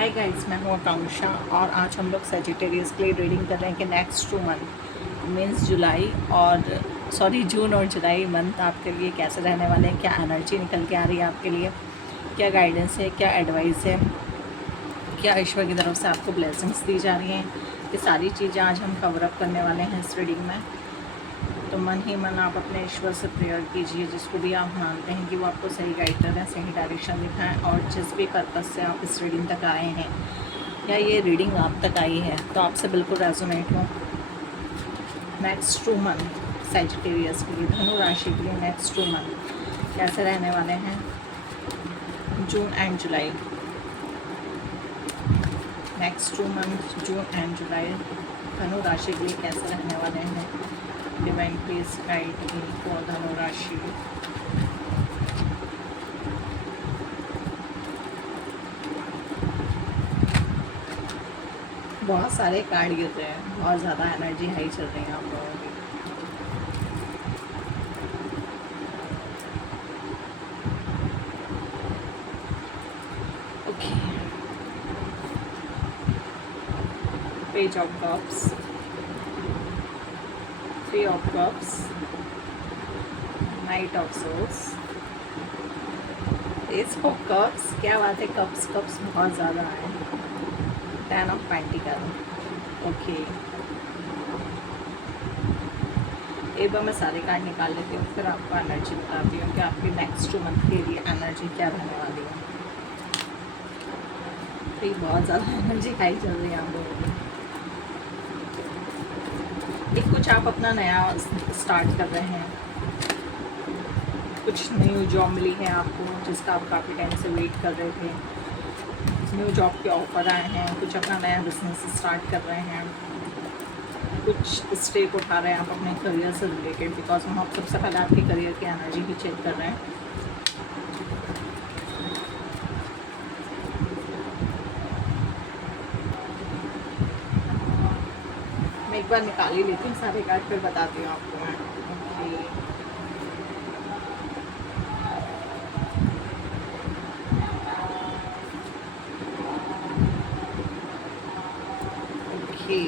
Hi guys, मैं हूँ आकांक्षा और आज हम लोग सेजिटेरियस के लिए रीडिंग कर रहे हैं कि नेक्स्ट 2 मंथ मीन्स जुलाई और जून और जुलाई मंथ आपके लिए कैसे रहने वाले हैं, क्या एनर्जी निकल के आ रही है आपके लिए, क्या गाइडेंस है, क्या एडवाइस है, क्या ईश्वर की तरफ से आपको ब्लेसिंग्स दी जा रही हैं। ये सारी चीज़ें आज हम कवर अप करने वाले हैं इस रीडिंग में। तो मन ही मन आप अपने ईश्वर से प्रेयर कीजिए, जिसको भी आप मानते हैं कि वो आपको सही गाइड करें, सही डायरेक्शन दिखाएं। और जिस भी पर्पज़ से आप इस रीडिंग तक आए हैं या ये रीडिंग आप तक आई है तो आपसे बिल्कुल रेजोनेट हो। नेक्स्ट 2 मंथ सैजिटेरियस के लिए, धनु राशि के लिए नेक्स्ट 2 मंथ कैसे रहने वाले हैं, June and July. Next 2 month June and July धनु राशि के लिए कैसे रहने वाले हैं। Divine please guide me for धनु राशि। बहुत सारे कार्ड गिर रहे हैं, बहुत ज़्यादा एनर्जी हाई चल रही है आप लोगों की। Okay, page of cups, 3 of cups, night of source, S of cups. क्या बात है, कप्स कप्स बहुत ज़्यादा है। 10 ऑफ पेंटिकल। ओके, एक बार मैं सारे कार्ड निकाल लेती हूँ, फिर आपको एनर्जी बताती हूँ कि आपकी नेक्स्ट 2 मंथ के लिए एनर्जी क्या रहने वाली है। तो ये बहुत ज़्यादा एनर्जी हाई चल रही है आप लोगों की। एक कुछ आप अपना नया स्टार्ट कर रहे हैं, कुछ न्यू जॉब मिली है आपको जिसका आप काफ़ी टाइम से वेट कर रहे थे। न्यू जॉब के ऑफर आए हैं, कुछ अपना नया बिजनेस स्टार्ट कर रहे हैं, कुछ स्टेप उठा रहे हैं आप अपने करियर से रिलेटेड, बिकॉज हम आप सबसे पहले आपके करियर की एनर्जी ही चेक कर रहे हैं। मैं एक बार निकाल ही लेती हूँ सारे कार्ड, फिर बताती हूँ आपको मैं। ओके,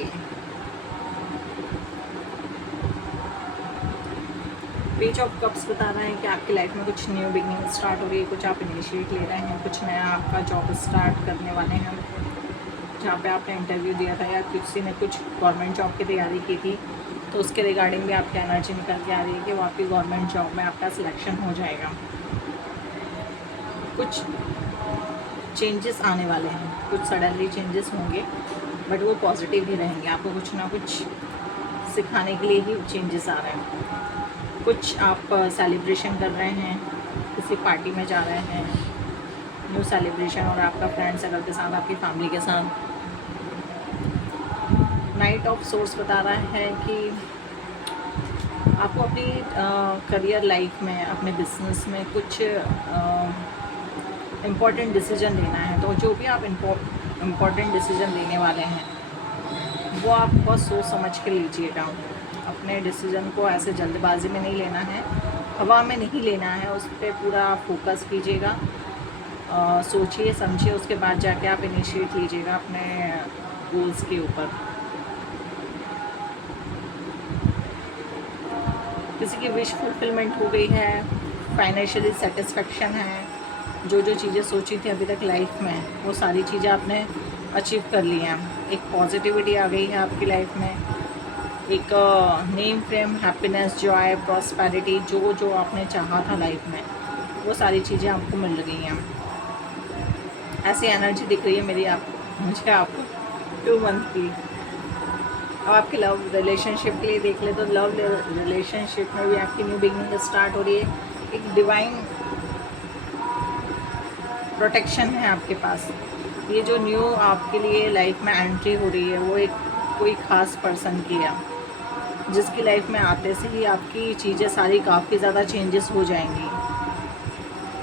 पेज ऑफ कप्स बता रहे हैं कि आपकी लाइफ में कुछ न्यू बिगनिंग स्टार्ट हो रही है, कुछ आप इनिशिएट ले रहे हैं, कुछ नया आपका जॉब स्टार्ट करने वाले हैं। जहाँ पे आपने इंटरव्यू दिया था या किसी ने कुछ गवर्नमेंट जॉब की तैयारी की थी तो उसके रिगार्डिंग भी आपकी एनर्जी निकल के आ रही है कि वो आपकी गवर्नमेंट जॉब में आपका सिलेक्शन हो जाएगा। कुछ चेंजेस आने वाले हैं, कुछ सडनली चेंजेस होंगे बट वो पॉजिटिव ही रहेंगे। आपको कुछ ना कुछ सिखाने के लिए ही चेंजेस आ रहे हैं। कुछ आप सेलिब्रेशन कर रहे हैं, किसी पार्टी में जा रहे हैं, न्यू सेलिब्रेशन, और आपका फ्रेंड सर्कल के साथ, आपकी फैमिली के साथ। नाइट ऑफ सोर्स बता रहा है कि आपको अपनी करियर लाइफ में, अपने बिजनेस में कुछ इम्पॉर्टेंट डिसीजन लेना है। तो जो भी आप इम्पॉर्टेंट डिसीजन लेने वाले हैं वो आप बहुत सोच समझ के लीजिएगा। अपने डिसीजन को ऐसे जल्दबाजी में नहीं लेना है, हवा में नहीं लेना है, उस पर पूरा फोकस कीजिएगा। सोचिए समझिए, उसके बाद जाके आप इनिशिएट लीजिएगा अपने गोल्स के ऊपर। किसी की विश फुलफिलमेंट हो गई है, फाइनेंशियली सेटिस्फेक्शन है, जो जो चीज़ें सोची थी अभी तक लाइफ में वो सारी चीज़ें आपने अचीव कर ली हैं। एक पॉजिटिविटी आ गई है आपकी लाइफ में, एक name frame, happiness, Joy, prosperity, जो जो आपने चाहा था लाइफ में वो सारी चीज़ें आपको मिल रही हैं। ऐसी एनर्जी दिख रही है मुझे आपको 2 मंथ की। अब आपके लव रिलेशनशिप के लिए देख ले तो लव रिलेशनशिप में भी आपकी न्यू बिगनिंग स्टार्ट हो रही है। एक डिवाइन प्रोटेक्शन है आपके पास। ये जो न्यू आपके लिए लाइफ में एंट्री हो रही है वो एक कोई ख़ास पर्सन की है, जिसकी लाइफ में आते से ही आपकी चीज़ें सारी काफ़ी ज़्यादा चेंजेस हो जाएंगी।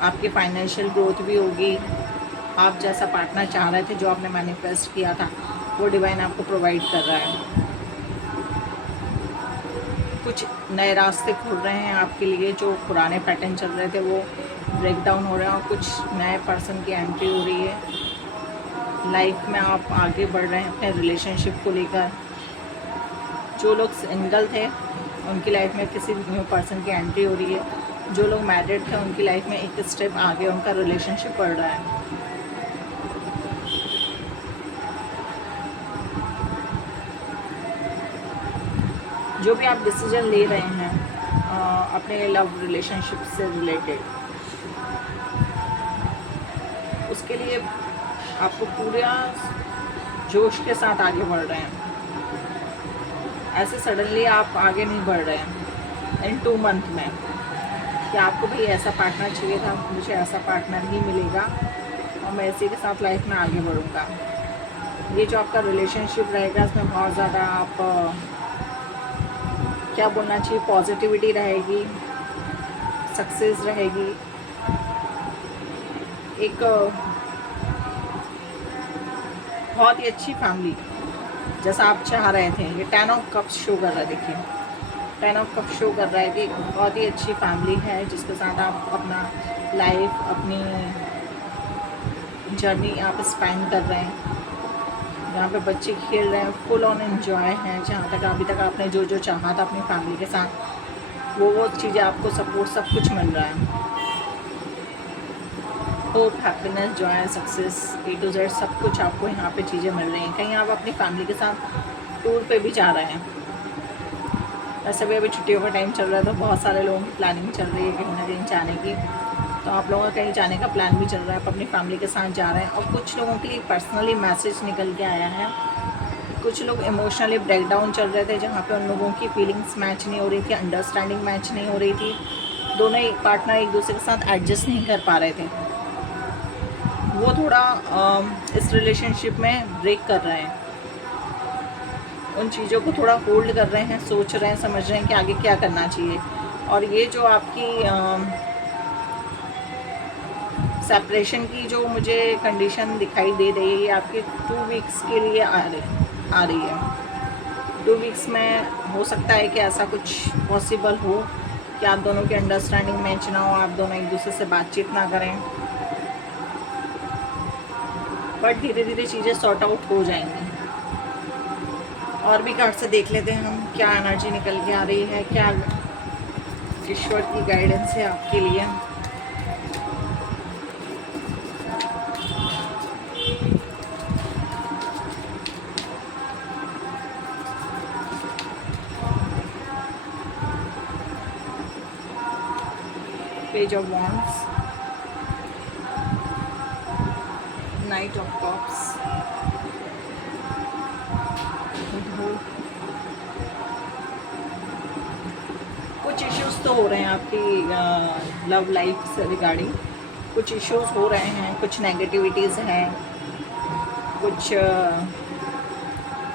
आपकी फाइनेंशियल ग्रोथ भी होगी। आप जैसा पार्टनर चाह रहे थे, जो आपने मैनिफेस्ट किया था, वो डिवाइन आपको प्रोवाइड कर रहा है। कुछ नए रास्ते खुल रहे हैं आपके लिए, जो पुराने पैटर्न चल रहे थे वो ब्रेक डाउन हो रहे हैं और कुछ नए पर्सन की एंट्री हो रही है। लाइफ में आप आगे बढ़ रहे हैं अपने रिलेशनशिप को लेकर। जो लोग सिंगल थे उनकी लाइफ में किसी न्यू पर्सन की एंट्री हो रही है। जो लोग मैरिड थे उनकी लाइफ में एक स्टेप आगे उनका रिलेशनशिप बढ़ रहा है। जो भी आप डिसीजन ले रहे हैं अपने लव रिलेशनशिप से रिलेटेड, उसके लिए आपको पूरा जोश के साथ आगे बढ़ रहे हैं। ऐसे सडनली आप आगे नहीं बढ़ रहे हैं इन 2 मंथ में कि आपको भी ऐसा पार्टनर चाहिए था, मुझे ऐसा पार्टनर ही मिलेगा और मैं इसी के साथ लाइफ में आगे बढ़ूँगा। ये जो आपका रिलेशनशिप रहेगा इसमें बहुत ज़्यादा आप क्या बोलना चाहिए, पॉजिटिविटी रहेगी, सक्सेस रहेगी, एक बहुत ही अच्छी फैमिली जैसा आप चाह रहे थे। ये 10 ऑफ कप्स शो कर रहा है, देखिए 10 ऑफ कप्स शो कर रहा है कि बहुत ही अच्छी फैमिली है जिसके साथ आप अपना लाइफ, अपनी जर्नी आप स्पेंड कर रहे हैं। जहाँ पे बच्चे खेल रहे हैं, फुल ऑन एंजॉय है। जहाँ तक अभी तक आपने जो जो चाहा था अपनी फैमिली के साथ, वो चीज़ें आपको सपोर्ट सब कुछ मिल रहा है। Hope, happiness, Joy, success, A to Z सब कुछ आपको यहाँ पे चीज़ें मिल रही हैं। कहीं आप अपनी फैमिली के साथ टूर पे भी जा रहे हैं। वैसे भी अभी छुट्टियों का टाइम चल रहा है तो बहुत सारे लोगों की प्लानिंग चल रही है कहीं ना कहीं जाने की। तो आप लोगों का कहीं जाने का प्लान भी चल रहा है, आप अपनी फैमिली के साथ जा रहे हैं। और कुछ लोगों के लिए पर्सनली मैसेज निकल के आया है। कुछ लोग इमोशनली ब्रेकडाउन चल रहे थे, जहाँ पे उन लोगों की फीलिंग्स मैच नहीं हो रही थी, अंडरस्टैंडिंग मैच नहीं हो रही थी। दोनों ही पार्टनर एक दूसरे के साथ एडजस्ट नहीं कर पा रहे थे। वो थोड़ा इस रिलेशनशिप में ब्रेक कर रहे हैं, उन चीज़ों को थोड़ा होल्ड कर रहे हैं, सोच रहे हैं, समझ रहे हैं कि आगे क्या करना चाहिए। और ये जो आपकी सेपरेशन की जो मुझे कंडीशन दिखाई दे रही है, ये आपके 2 वीक्स के लिए आ रही है। 2 वीक्स में हो सकता है कि ऐसा कुछ पॉसिबल हो कि आप दोनों की अंडरस्टैंडिंग मैच ना हो, आप दोनों एक दूसरे से बातचीत ना करें, बट धीरे धीरे चीज़ें सॉर्ट आउट हो जाएंगी। और भी कार्ड से देख लेते हैं हम क्या एनर्जी निकल के आ रही है, क्या ईश्वर की गाइडेंस है आपके लिए। Page of wands, night of cups, कुछ इश्यूज तो हो रहे हैं आपकी लव लाइफ से रिगार्डिंग। कुछ इश्यूज हो रहे हैं, कुछ नेगेटिविटीज़ हैं, कुछ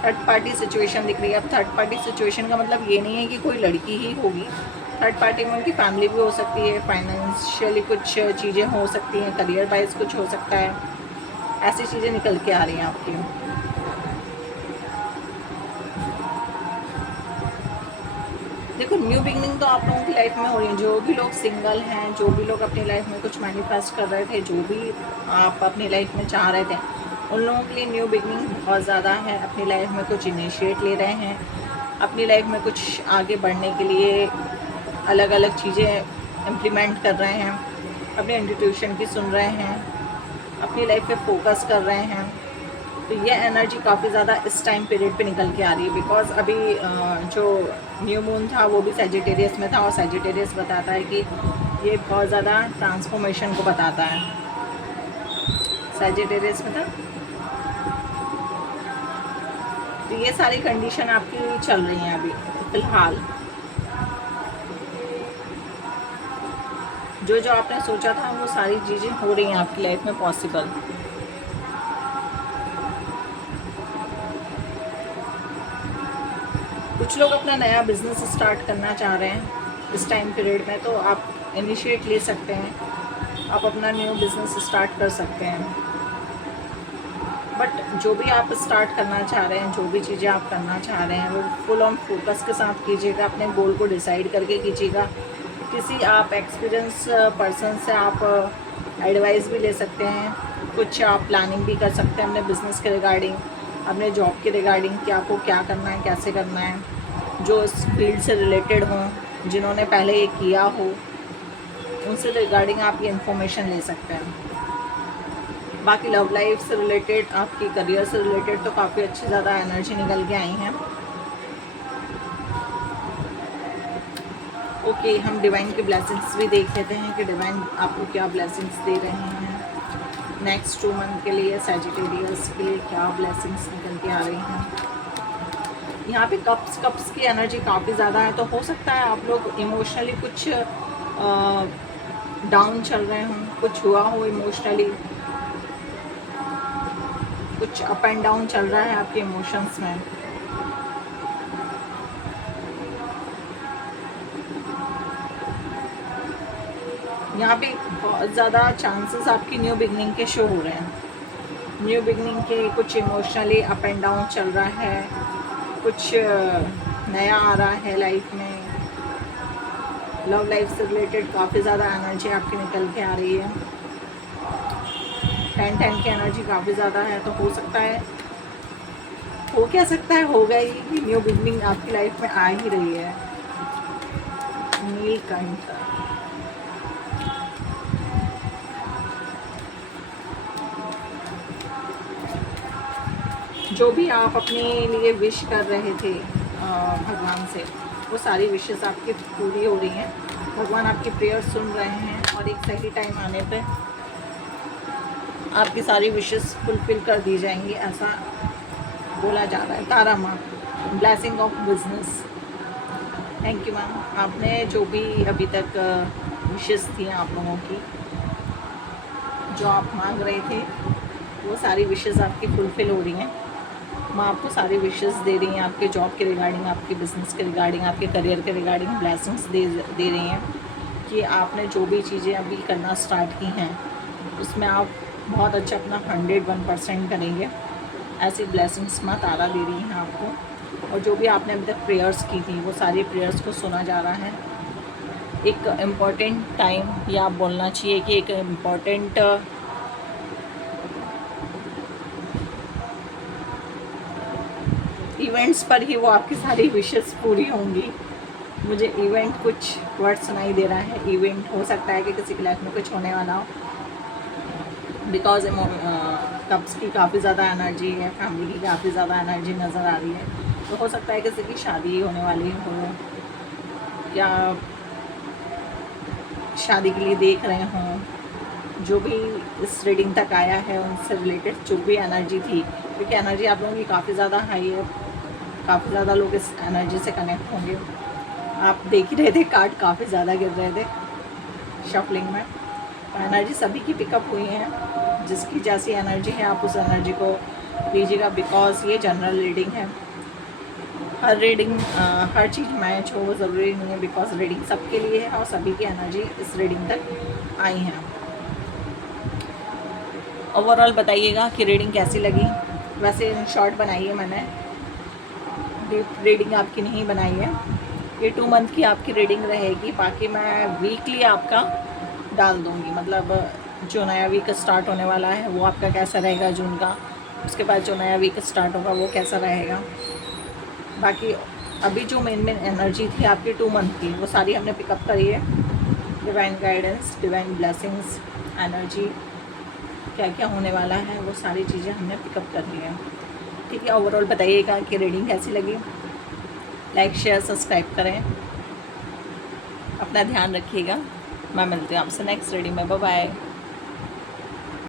थर्ड पार्टी सिचुएशन दिख रही है। अब थर्ड पार्टी सिचुएशन का मतलब ये नहीं है कि कोई लड़की ही होगी। थर्ड पार्टी में उनकी फैमिली भी हो सकती है, फाइनेंशियली कुछ चीज़ें हो सकती हैं, करियर वाइज कुछ हो सकता है। ऐसी चीज़ें निकल के आ रही हैं आपकी। देखो, न्यू बिगनिंग तो आप लोगों की लाइफ में हो रही है। जो भी लोग सिंगल हैं, जो भी लोग अपनी लाइफ में कुछ मैनिफेस्ट कर रहे थे, जो भी आप अपनी लाइफ में चाह रहे थे, उन लोगों के लिए न्यू बिगनिंग बहुत ज़्यादा है। अपनी लाइफ में कुछ इनिशिएट ले रहे हैं, अपनी लाइफ में कुछ आगे बढ़ने के लिए अलग अलग चीज़ें इम्प्लीमेंट कर रहे हैं, अपने इंट्यूशन की सुन रहे हैं, अपनी लाइफ पे फोकस कर रहे हैं। तो ये एनर्जी काफ़ी ज़्यादा इस टाइम पीरियड पे निकल के आ रही है। बिकॉज अभी जो न्यू मून था वो भी सैजिटेरियस में था, और सैजिटेरियस बताता है कि ये बहुत ज़्यादा ट्रांसफॉर्मेशन को बताता है। सैजिटेरियस में था, तो ये सारी कंडीशन आपकी चल रही हैं अभी फ़िलहाल। जो जो आपने सोचा था वो सारी चीज़ें हो रही हैं आपकी लाइफ में पॉसिबल। कुछ लोग अपना नया बिजनेस स्टार्ट करना चाह रहे हैं इस टाइम पीरियड में, तो आप इनिशिएट ले सकते हैं, आप अपना न्यू बिजनेस स्टार्ट कर सकते हैं। बट जो भी आप स्टार्ट करना चाह रहे हैं, जो भी चीज़ें आप करना चाह रहे हैं, वो फुल ऑन फोकस के साथ कीजिएगा, अपने गोल को डिसाइड करके कीजिएगा। किसी आप एक्सपीरियंस पर्सन से आप एडवाइस भी ले सकते हैं, कुछ आप प्लानिंग भी कर सकते हैं अपने बिज़नेस के रिगार्डिंग, अपने जॉब के रिगार्डिंग कि आपको क्या करना है, कैसे करना है। जो इस फील्ड से रिलेटेड हों, जिन्होंने पहले ये किया हो, उनसे रिगार्डिंग आप ये इन्फॉर्मेशन ले सकते हैं। बाकी लव लाइफ से रिलेटेड, आपकी करियर से रिलेटेड तो काफ़ी अच्छी ज़्यादा एनर्जी निकल के आई हैं। ओके, हम डिवाइन की ब्लेसिंग्स भी देख लेते हैं कि डिवाइन आपको क्या ब्लेसिंग्स दे रहे हैं नेक्स्ट 2 मंथ के लिए। सैजिटेरियस के लिए क्या ब्लेसिंग्स निकल के आ रही हैं। यहाँ पे कप्स की एनर्जी काफ़ी ज़्यादा है, तो हो सकता है आप लोग इमोशनली कुछ डाउन चल रहे हों, कुछ हुआ हो इमोशनली, कुछ अप एंड डाउन चल रहा है आपके इमोशंस में। यहाँ पे बहुत ज़्यादा चांसेस आपकी न्यू बिगनिंग के शो हो रहे हैं। न्यू बिगनिंग के कुछ इमोशनली अप एंड डाउन चल रहा है, कुछ नया आ रहा है लाइफ में। लव लाइफ से रिलेटेड काफ़ी ज़्यादा एनर्जी आपकी निकल के आ रही है। 10 की एनर्जी काफ़ी ज़्यादा है, तो हो सकता है, हो क्या सकता है, होगा ही कि न्यू बिगनिंग आपकी लाइफ में आ ही रही है। नीलकंठ, जो भी आप अपने लिए विश कर रहे थे भगवान से, वो सारी विशेस आपकी पूरी हो रही हैं। भगवान आपकी प्रेयर सुन रहे हैं और एक सही टाइम आने पे आपकी सारी विशेस फुलफिल कर दी जाएंगी, ऐसा बोला जा रहा है। तारा माँ, blessing of business. Thank you ma'am, आपने जो भी अभी तक विशेस थी आप लोगों की, जो आप मांग रहे थे, वो सारी विशेस आपकी फुलफिल हो रही हैं। माँ आपको सारी विशेस दे रही हैं, आपके जॉब के रिगार्डिंग, आपके बिज़नेस के रिगार्डिंग, आपके करियर के रिगार्डिंग ब्लेसिंग्स दे रही हैं कि आपने जो भी चीज़ें अभी करना स्टार्ट की हैं, उसमें आप बहुत अच्छा अपना 101% करेंगे। ऐसी ब्लेसिंग्स माँ तारा दे रही हैं आपको। और जो भी आपने अभी तक प्रेयर्स की थी, वो सारी प्रेयर्स को सुना जा रहा है। एक इम्पॉर्टेंट टाइम, या आप बोलना चाहिए कि एक इम्पॉर्टेंट इवेंट्स पर ही वो आपकी सारी विशेस पूरी होंगी। मुझे इवेंट कुछ वर्ड सुनाई दे रहा है। इवेंट हो सकता है कि किसी की लाइफ में कुछ होने वाला हो, बिकॉज कप्स की काफ़ी ज़्यादा एनर्जी है, फैमिली की काफ़ी ज़्यादा एनर्जी नज़र आ रही है। तो हो सकता है किसी की शादी होने वाली हो, या शादी के लिए देख रहे हों। जो भी इस रीडिंग तक आया है, उनसे रिलेटेड जो भी एनर्जी थी, क्योंकि एनर्जी आप लोगों की काफ़ी ज़्यादा हाई है, काफ़ी ज़्यादा लोग इस एनर्जी से कनेक्ट होंगे। आप देख ही रहे थे, कार्ड काफ़ी ज़्यादा गिर रहे थे शफलिंग में। तो एनर्जी सभी की पिकअप हुई है। जिसकी जैसी एनर्जी है, आप उस एनर्जी को लीजिएगा, बिकॉज ये जनरल रीडिंग है। हर रीडिंग हर चीज़ मैच हो वो ज़रूरी नहीं है, बिकॉज रीडिंग सबके लिए है और सभी की एनर्जी इस रीडिंग तक आई हैं। ओवरऑल बताइएगा कि रीडिंग कैसी लगी। वैसे इन शॉर्ट बनाई है मैंने, डीप रीडिंग आपकी नहीं बनाई है। ये 2 मंथ की आपकी रीडिंग रहेगी, बाकी मैं वीकली आपका डाल दूँगी। मतलब जो नया वीक स्टार्ट होने वाला है वो आपका कैसा रहेगा जून का, उसके बाद जो नया वीक स्टार्ट होगा वो कैसा रहेगा। बाकी अभी जो मेन एनर्जी थी आपकी 2 मंथ की, वो सारी हमने पिकअप करी है। Divine guidance, divine blessings, energy, क्या क्या होने वाला है, वो सारी चीज़ें हमने पिकअप कर ली हैं। ठीक है, ओवरऑल बताइएगा कि रीडिंग कैसी लगी। लाइक शेयर सब्सक्राइब करें, अपना ध्यान रखिएगा। मैं मिलती हूँ आपसे नेक्स्ट रीडिंग में। Bye bye.